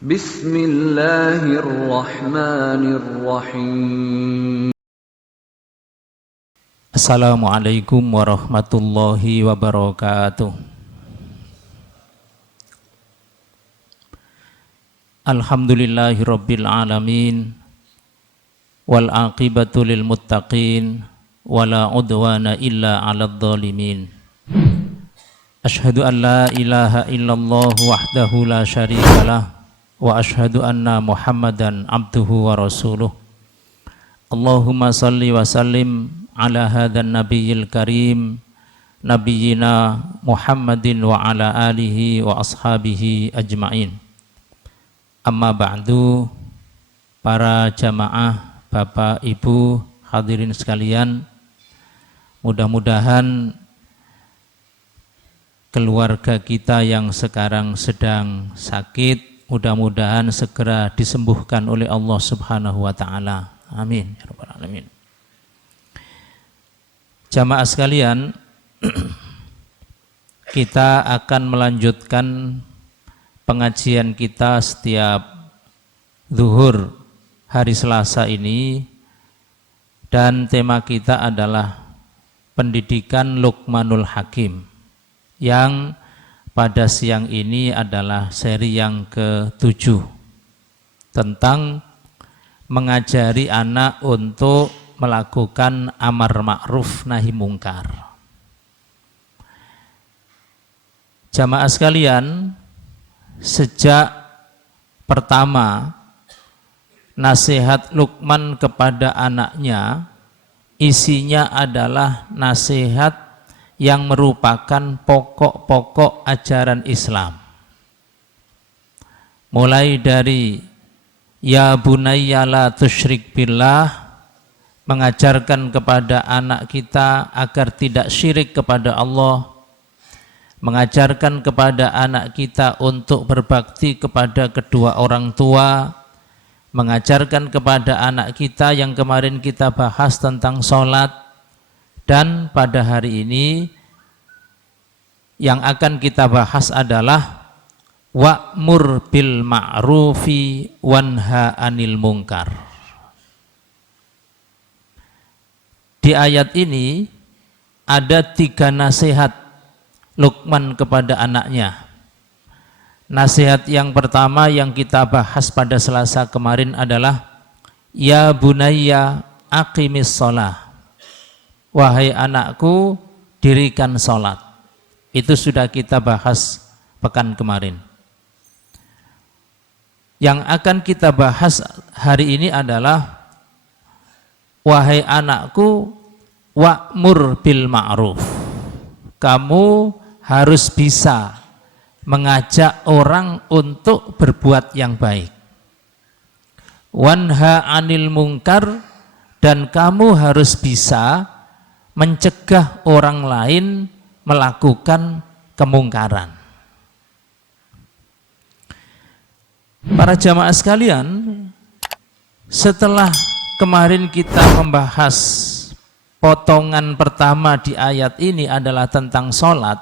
Bismillahirrahmanirrahim. Assalamualaikum warahmatullahi wabarakatuh. Alhamdulillahirabbil alamin wal aqibatu lil muttaqin wala udwana illa 'alal zalimin. Asyhadu an la ilaha illallah wahdahu la syarikalah wa asyhadu anna Muhammadan abduhu wa rasuluh. Allahumma salli wa sallim ala hadzal nabiyil karim nabiyyina Muhammadin wa ala alihi wa ashabihi ajmain. Amma ba'du, para jamaah, Bapak, Ibu, hadirin sekalian, mudah-mudahan keluarga kita yang sekarang sedang sakit, mudah-mudahan segera disembuhkan oleh Allah Subhanahu wa taala. Amin ya rabbal alamin. Jamaah sekalian, kita akan melanjutkan pengajian kita setiap zuhur hari Selasa ini, dan tema kita adalah pendidikan Luqmanul Hakim, yang pada siang ini adalah seri yang ke-7 tentang mengajari anak untuk melakukan amar ma'ruf nahi mungkar. Jamaah sekalian, sejak pertama nasihat Luqman kepada anaknya, isinya adalah nasihat yang merupakan pokok-pokok ajaran Islam. Mulai dari ya bunayya la tusyrik billah, mengajarkan kepada anak kita agar tidak syirik kepada Allah, mengajarkan kepada anak kita untuk berbakti kepada kedua orang tua, mengajarkan kepada anak kita yang kemarin kita bahas tentang sholat, dan pada hari ini yang akan kita bahas adalah wa'mur bil ma'rufi wanha 'anil munkar. Di ayat ini ada 3 nasihat Luqman kepada anaknya. Nasihat yang pertama yang kita bahas pada Selasa kemarin adalah ya bunayya aqimis shalah. Wahai anakku, dirikan sholat. Itu sudah kita bahas pekan kemarin. Yang akan kita bahas hari ini adalah wahai anakku, wa'mur bil ma'ruf. Kamu harus bisa mengajak orang untuk berbuat yang baik. Wanha 'anil munkar, dan kamu harus bisa mencegah orang lain melakukan kemungkaran. Para jamaah sekalian, setelah kemarin kita membahas potongan pertama di ayat ini adalah tentang sholat,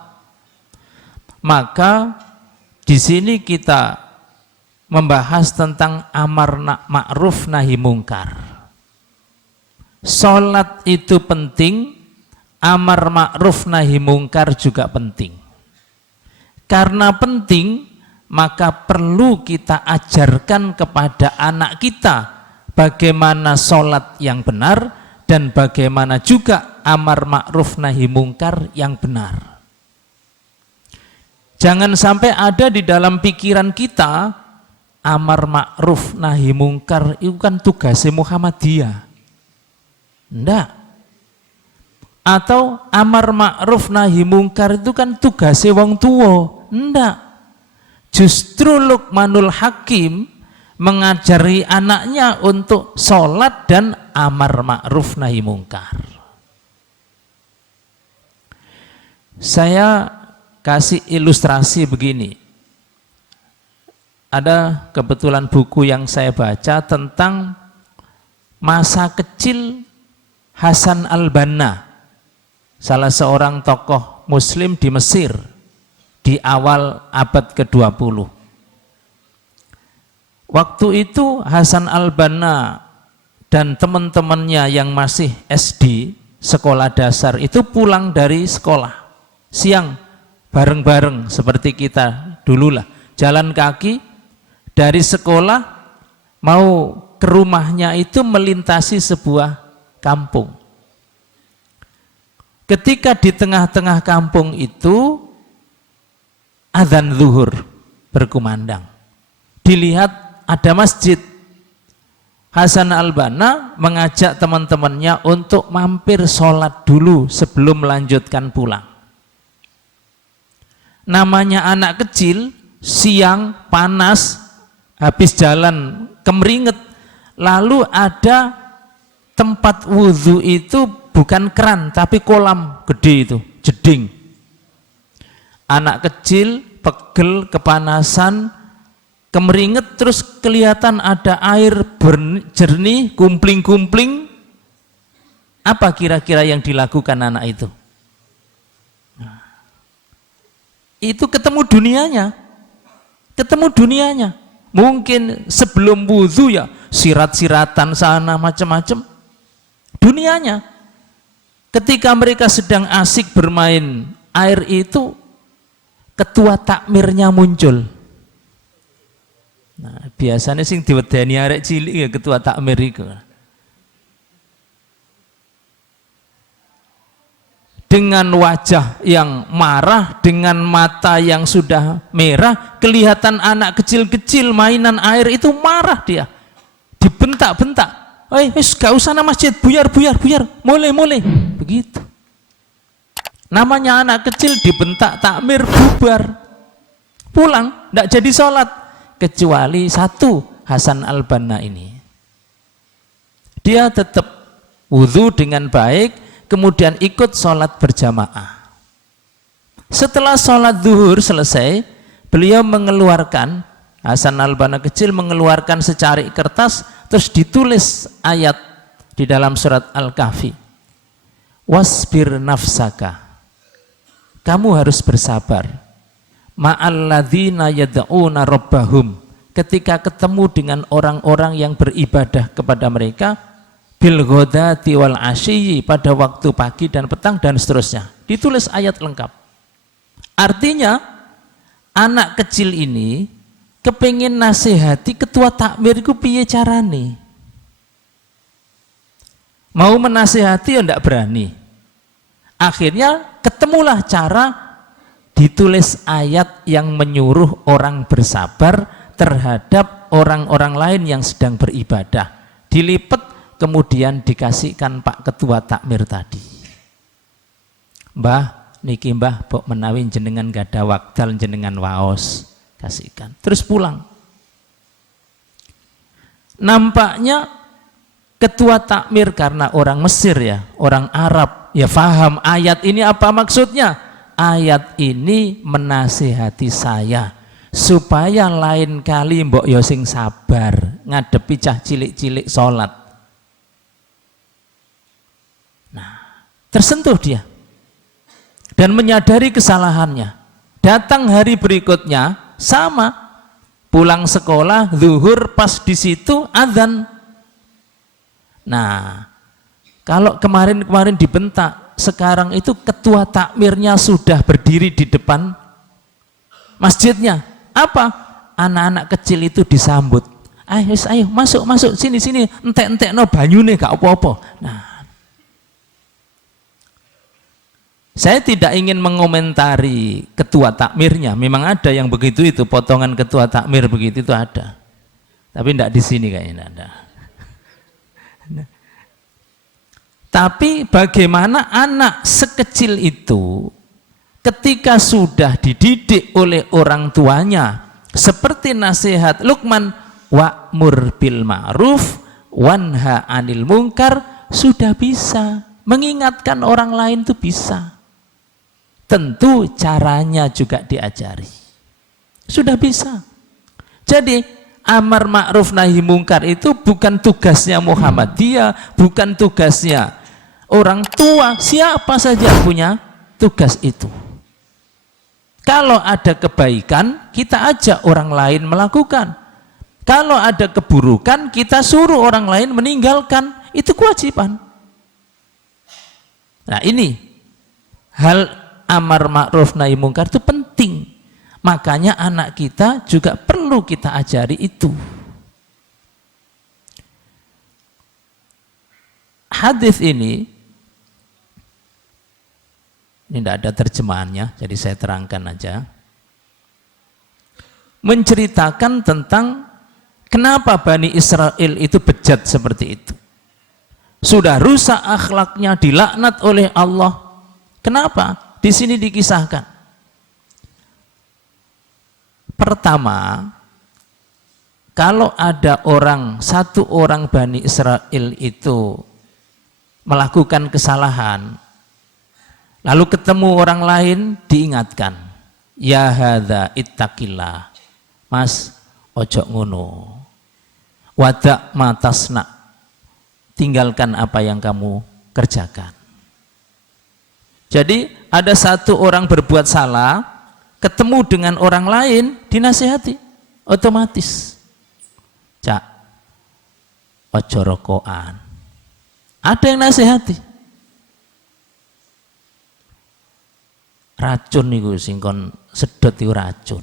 maka di sini kita membahas tentang amar ma'ruf nahi mungkar. Sholat itu penting, amar ma'ruf nahi mungkar juga penting. Karena penting, maka perlu kita ajarkan kepada anak kita bagaimana sholat yang benar dan bagaimana juga amar ma'ruf nahi mungkar yang benar. Jangan sampai ada di dalam pikiran kita amar ma'ruf nahi mungkar itu kan tugasnya Muhammadiyah. Enggak. Atau amar ma'ruf nahi mungkar itu kan tugasnya wong tua. Enggak. Justru Luqmanul Hakim mengajari anaknya untuk sholat dan amar ma'ruf nahi mungkar. Saya kasih ilustrasi begini. Ada kebetulan buku yang saya baca tentang masa kecil Hasan al-Banna, salah seorang tokoh muslim di Mesir di awal abad ke-20. Waktu itu Hasan al-Banna dan teman-temannya yang masih SD, sekolah dasar itu pulang dari sekolah siang bareng-bareng seperti kita dululah, jalan kaki dari sekolah mau ke rumahnya itu melintasi sebuah kampung. Ketika di tengah-tengah kampung itu azan zuhur berkumandang, dilihat ada masjid. Hasan al-Banna mengajak teman-temannya untuk mampir sholat dulu sebelum melanjutkan pulang. Namanya anak kecil, siang panas, habis jalan kemeringet, lalu ada tempat wudhu itu bukan keran tapi kolam gede itu, jeding. Anak kecil pegel, kepanasan, kemeringet, terus kelihatan ada air jernih, kumpling-kumpling. Apa kira-kira yang dilakukan anak itu? Nah, itu ketemu dunianya. Mungkin sebelum wudhu ya sirat-siratan sana macam-macam. Dunianya. Ketika mereka sedang asik bermain air itu, ketua takmirnya muncul. Nah, biasanya sing diwedeni arek cilik ya ketua takmir iku. Dengan wajah yang marah, dengan mata yang sudah merah, kelihatan anak kecil-kecil mainan air itu marah dia. Dibentak-bentak. Gak usah na masjid, buyar, mulai. Begitu. Namanya anak kecil dibentak takmir, bubar. Pulang, tidak jadi sholat. Kecuali satu, Hasan al-Banna ini. Dia tetap wudhu dengan baik, kemudian ikut sholat berjamaah. Setelah sholat zuhur selesai, beliau mengeluarkan, Hasan al-Banna kecil mengeluarkan secari kertas, terus ditulis ayat di dalam surat Al-Kahfi. Wasbir nafsaka, kamu harus bersabar. Ma'alladzina yad'una rabbahum, ketika ketemu dengan orang-orang yang beribadah kepada mereka, bil ghadati wal asyi, pada waktu pagi dan petang dan seterusnya. Ditulis ayat lengkap. Artinya anak kecil ini kepingin nasihati ketua takmir ku piye carane. Mau menasihati ya ndak berani. Akhirnya ketemulah cara, ditulis ayat yang menyuruh orang bersabar terhadap orang-orang lain yang sedang beribadah. Dilipat, kemudian dikasihkan Pak Ketua Takmir tadi. Mbah, niki mbah bok menawi jenengan gada wakdal jenengan waos, kasihkan. Terus pulang. Nampaknya Ketua Takmir karena orang Mesir ya, orang Arab, ya paham ayat ini apa maksudnya. Ayat ini menasihati saya supaya lain kali mbok yo sing sabar ngadepi cah cilik-cilik sholat. Nah, tersentuh dia dan menyadari kesalahannya. Datang hari berikutnya sama, pulang sekolah zuhur, pas di situ adzan. Nah, kalau kemarin dibentak, sekarang itu ketua takmirnya sudah berdiri di depan masjidnya. Apa? Anak-anak kecil itu disambut. Ayo masuk sini entek no banyune gak apa-apa. Nah, saya tidak ingin mengomentari ketua takmirnya. Memang ada yang begitu itu, potongan ketua takmir begitu itu ada. Tapi tidak di sini kayaknya ada. Tapi bagaimana anak sekecil itu ketika sudah dididik oleh orang tuanya seperti nasihat Luqman, wa'mur bil ma'ruf wanha 'anil munkar, sudah bisa mengingatkan orang lain, itu bisa. Tentu caranya juga diajari. Sudah bisa. Jadi amar ma'ruf nahi mungkar itu bukan tugasnya Muhammadiyah, bukan tugasnya orang tua, siapa saja punya tugas itu. Kalau ada kebaikan, kita ajak orang lain melakukan. Kalau ada keburukan, kita suruh orang lain meninggalkan, itu kewajiban. Nah ini hal amar ma'ruf nahi mungkar itu penting. Makanya anak kita juga perlu kita ajari itu. Hadis ini tidak ada terjemahannya, jadi saya terangkan aja. Menceritakan tentang kenapa Bani Israel itu bejat seperti itu. Sudah rusak akhlaknya, dilaknat oleh Allah. Kenapa? Di sini dikisahkan. Pertama, kalau ada satu orang Bani Israel itu melakukan kesalahan, lalu ketemu orang lain, diingatkan, ya hadza ittaqillah, mas ojo ngono, wadak matasna, tinggalkan apa yang kamu kerjakan. Jadi ada satu orang berbuat salah, ketemu dengan orang lain, dinasihati otomatis, cak ojo rokokan. Ada yang nasihati. Racun niku sing kon sedot iku racun.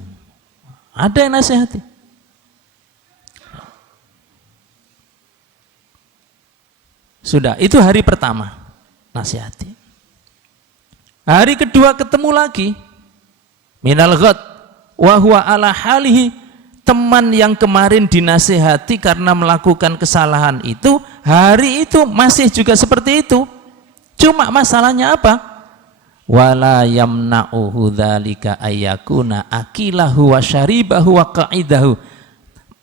Ada yang nasihati. Sudah, itu hari pertama nasihati. Hari kedua ketemu lagi. Minal ghad wa huwa ala halihi. Teman yang kemarin dinasihati karena melakukan kesalahan itu, hari itu masih juga seperti itu. Cuma masalahnya apa? Wala yamna'uhu dzalika ayyakuna akilahu wa syaribahu wa qa'idahu.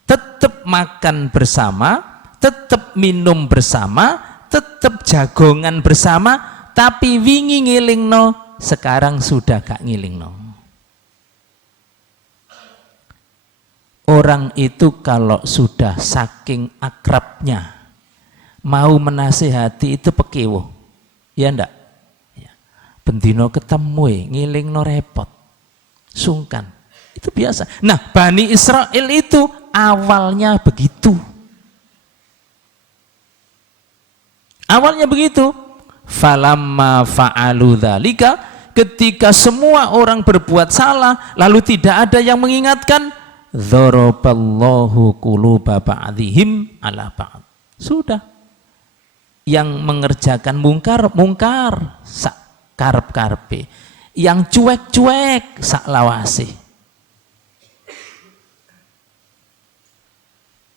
Tetap makan bersama, tetap minum bersama, tetap jagongan bersama, tapi wingi ngilingno, sekarang sudah gak ngilingno. Orang itu kalau sudah saking akrabnya mau menasihati itu pekewo, ya ndak? Ya. Bendino ketemu ngilingno repot, sungkan, itu biasa. Nah Bani Israel itu awalnya begitu, awalnya begitu. Falamma fa'alu dzalika, ketika semua orang berbuat salah lalu tidak ada yang mengingatkan, dzaraballahu quluba ba'dihim ala ba'd. Sudah. Yang mengerjakan mungkar sak karep-karepe. Yang cuek-cuek sak lawase.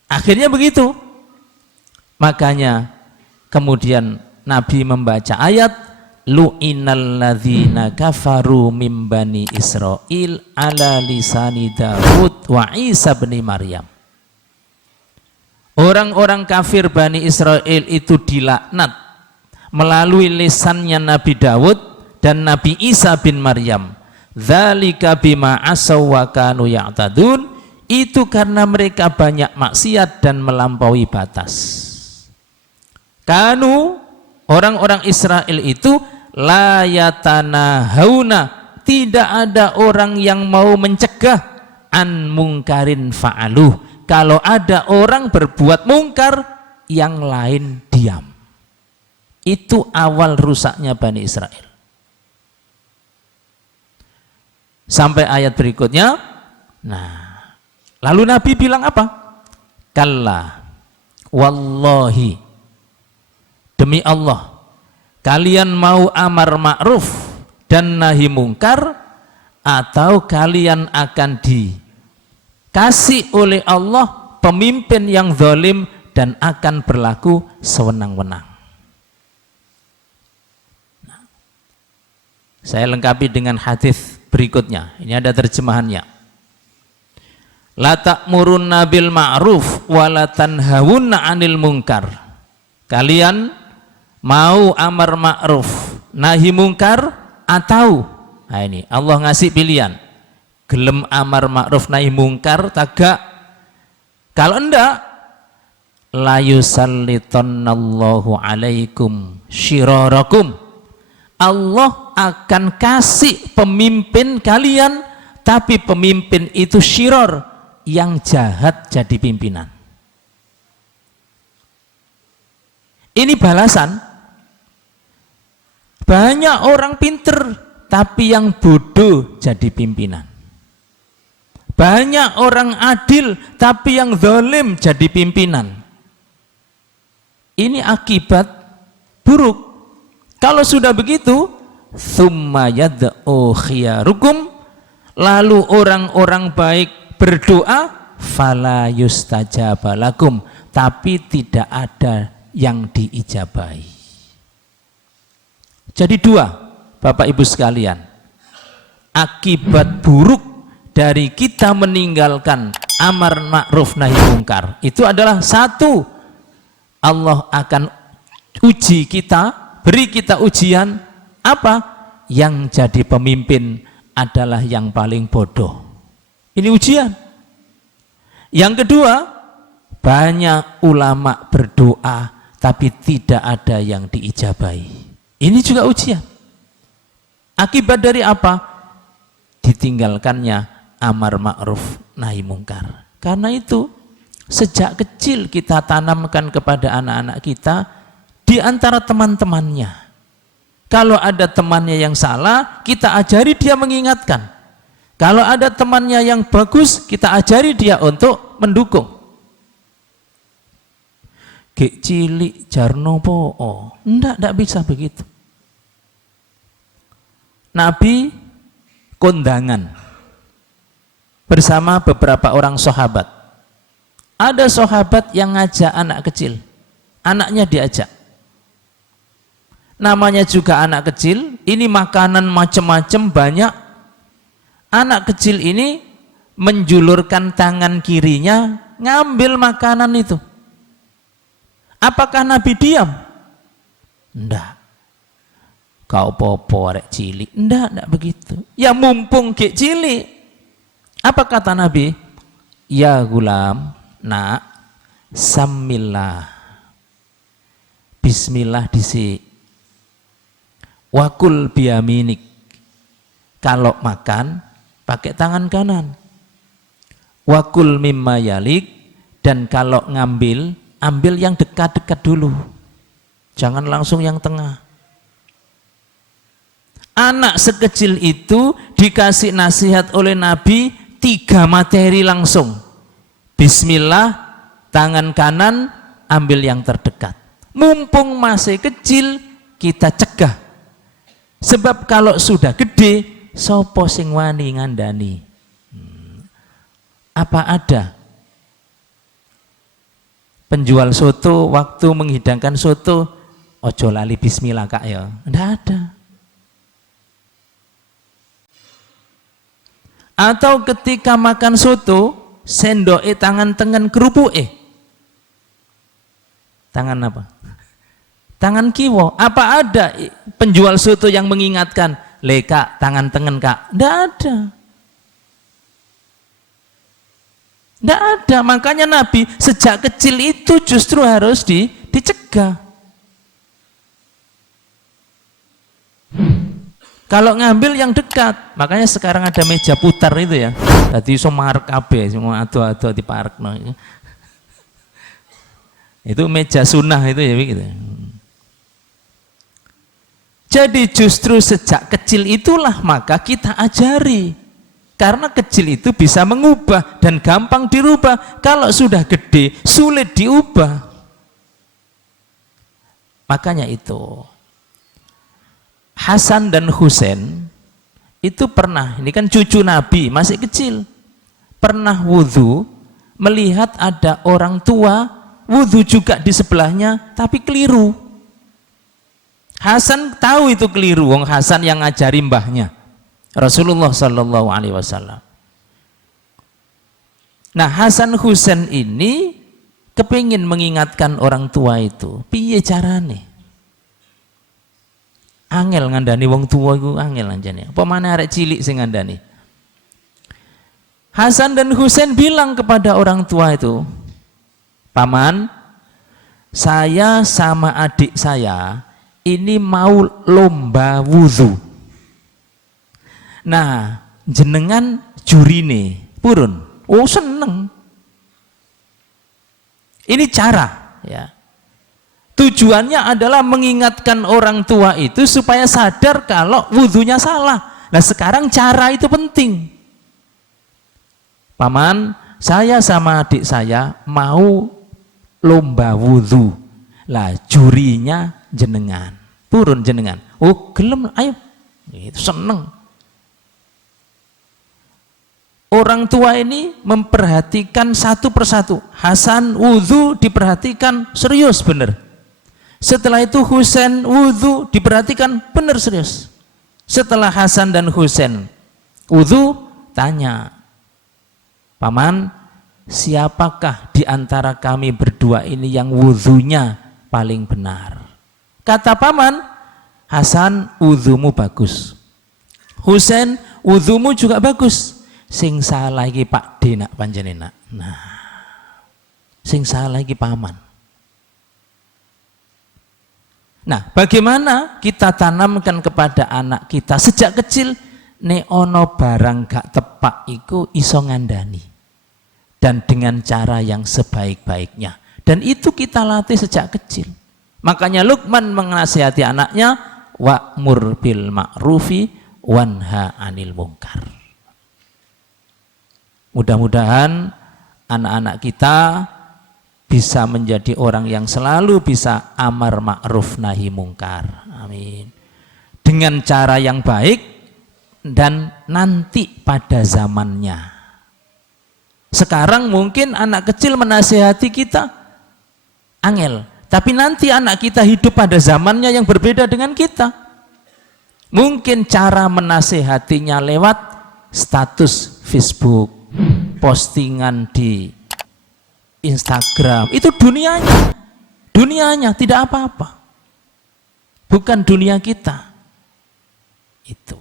Akhirnya begitu. Makanya kemudian Nabi membaca ayat lu'inal ladzina kafaru mim bani Israil ala lisani Daud wa Isa bin Maryam. Orang-orang kafir Bani Israel itu dilaknat melalui lisannya Nabi Daud dan Nabi Isa bin Maryam. Dzalika bima asaw wa kanu ya'tadun. Itu karena mereka banyak maksiat dan melampaui batas. Kanu, orang-orang Israel itu la yatanahawna, tidak ada orang yang mau mencegah an mungkarin fa'aluh, kalau ada orang berbuat mungkar yang lain diam. Itu awal rusaknya Bani Israel. Sampai ayat berikutnya. Nah, lalu Nabi bilang apa? Kalla wallahi, demi Allah, kalian mau amar ma'ruf dan nahi mungkar, atau kalian akan dikasih oleh Allah pemimpin yang zalim dan akan berlaku sewenang-wenang. Nah, saya lengkapi dengan hadis berikutnya. Ini ada terjemahannya. La ta'murunna bil ma'ruf wa la tanhawunna 'anil munkar. Kalian mau amar ma'ruf nahi mungkar, atau nah ini Allah ngasih pilihan, gelem amar ma'ruf nahi mungkar tagak. Kalau enggak, la yusallitannallahu alaikum syirarakum, Allah akan kasih pemimpin kalian, tapi pemimpin itu syiror, yang jahat jadi pimpinan. Ini balasan. Banyak orang pinter, tapi yang bodoh jadi pimpinan. Banyak orang adil, tapi yang zalim jadi pimpinan. Ini akibat buruk. Kalau sudah begitu, tsumma yad'u khiyarukum, lalu orang-orang baik berdoa, fala yustajaba lakum, tapi tidak ada yang diijabahi. Jadi dua, Bapak Ibu sekalian, akibat buruk dari kita meninggalkan amar ma'ruf nahi mungkar itu adalah satu, Allah akan uji kita, beri kita ujian apa? Yang jadi pemimpin adalah yang paling bodoh. Ini ujian. Yang kedua, banyak ulama berdoa tapi tidak ada yang diijabahi. Ini juga ujian. Akibat dari apa? Ditinggalkannya amar ma'ruf nahi mungkar. Karena itu sejak kecil kita tanamkan kepada anak-anak kita di antara teman-temannya. Kalau ada temannya yang salah, kita ajari dia mengingatkan. Kalau ada temannya yang bagus, kita ajari dia untuk mendukung. Gek cilik jarno po, enggak bisa begitu. Nabi kondangan bersama beberapa orang sahabat. Ada sahabat yang ngajak anak kecil, anaknya diajak. Namanya juga anak kecil, ini makanan macam-macam banyak. Anak kecil ini menjulurkan tangan kirinya, ngambil makanan itu. Apakah Nabi diam? Enggak. Kau popo arek cilik. Enggak begitu. Ya mumpung gek cilik. Apa kata Nabi? Ya gulam, nak, samillah. Bismillah disi. Wakul biyaminik. Kalau makan pakai tangan kanan. Wakul mimma yalik, dan kalau ngambil, ambil yang dekat-dekat dulu. Jangan langsung yang tengah. Anak sekecil itu dikasih nasihat oleh Nabi 3 materi langsung. Bismillah, tangan kanan, ambil yang terdekat. Mumpung masih kecil, kita cegah. Sebab kalau sudah gede, sopo sing wani ngandani. Apa ada penjual soto waktu menghidangkan soto, ojo lali bismillah kak ya? Nggak ada. Atau ketika makan soto, sendoke tangan tengen kerupuke. Tangan apa? Tangan kiwo. Apa ada penjual soto yang mengingatkan, le kak, tangan tengen kak? Nggak ada. Nggak ada. Makanya Nabi sejak kecil itu justru harus dicegah. Kalau ngambil yang dekat, makanya sekarang ada meja putar itu ya. Tadi iso marek kabeh, semua ado-ado diparekno. Itu meja sunnah itu ya begitu. Jadi justru sejak kecil itulah maka kita ajari. Karena kecil itu bisa mengubah dan gampang dirubah. Kalau sudah gede, sulit diubah. Makanya itu Hasan dan Husain itu pernah, ini kan cucu Nabi, masih kecil, pernah wudhu, melihat ada orang tua wudhu juga di sebelahnya, tapi keliru. Hasan tahu itu keliru, wong Hasan yang ngajari mbahnya Rasulullah Sallallahu Alaihi Wasallam. Nah, Hasan Husain ini kepingin mengingatkan orang tua itu, piye carane? Angel ngandani wong tua iku angel anjane. Apa maneh arek cilik sing ngandani? Hasan dan Husain bilang kepada orang tua itu, "Paman, saya sama adik saya ini mau lomba wudhu. Nah, jenengan jurine, purun. Oh seneng. Ini cara ya. Tujuannya adalah mengingatkan orang tua itu supaya sadar kalau wudhunya salah. Nah sekarang cara itu penting. Paman, saya sama adik saya mau lomba wudhu. Lah jurinya jenengan, purun jenengan. Oh gelem, ayo. Itu seneng. Orang tua ini memperhatikan satu persatu. Hasan wudhu diperhatikan serius bener. Setelah itu Husain wudhu diperhatikan benar serius. Setelah Hasan dan Husain wudhu, tanya, Paman, siapakah di antara kami berdua ini yang wudhunya paling benar? Kata Paman, Hasan wudhumu bagus, Husain wudhumu juga bagus. Sing salah lagi Pak D nak panjenengan. Nah, sing salah lagi Paman. Nah, bagaimana kita tanamkan kepada anak kita sejak kecil, nek ono barang gak tepak iku iso ngandani, dan dengan cara yang sebaik-baiknya, dan itu kita latih sejak kecil. Makanya Luqman menasihati anaknya, wa'mur bil ma'rufi wanha 'anil munkar. Mudah-mudahan anak-anak kita bisa menjadi orang yang selalu bisa amar ma'ruf nahi mungkar. Amin. Dengan cara yang baik dan nanti pada zamannya. Sekarang mungkin anak kecil menasihati kita angel, tapi nanti anak kita hidup pada zamannya yang berbeda dengan kita. Mungkin cara menasihatinya lewat status Facebook, postingan di Instagram, itu dunianya tidak apa-apa, bukan dunia kita itu.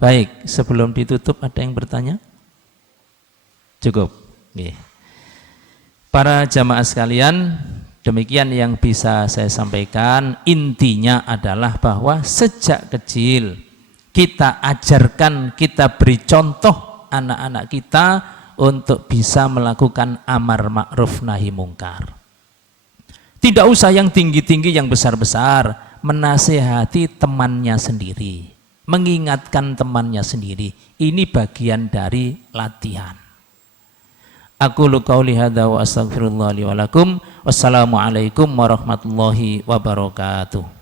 Baik, sebelum ditutup ada yang bertanya? Cukup. Para jamaah sekalian, demikian yang bisa saya sampaikan. Intinya adalah bahwa sejak kecil kita ajarkan, kita beri contoh anak-anak kita untuk bisa melakukan amar ma'ruf nahi mungkar. Tidak usah yang tinggi-tinggi, yang besar-besar, menasihati temannya sendiri, mengingatkan temannya sendiri. Ini bagian dari latihan. Aku qauli hadza wa astaghfirullah li wa lakum. Wassalamualaikum warahmatullahi wabarakatuh.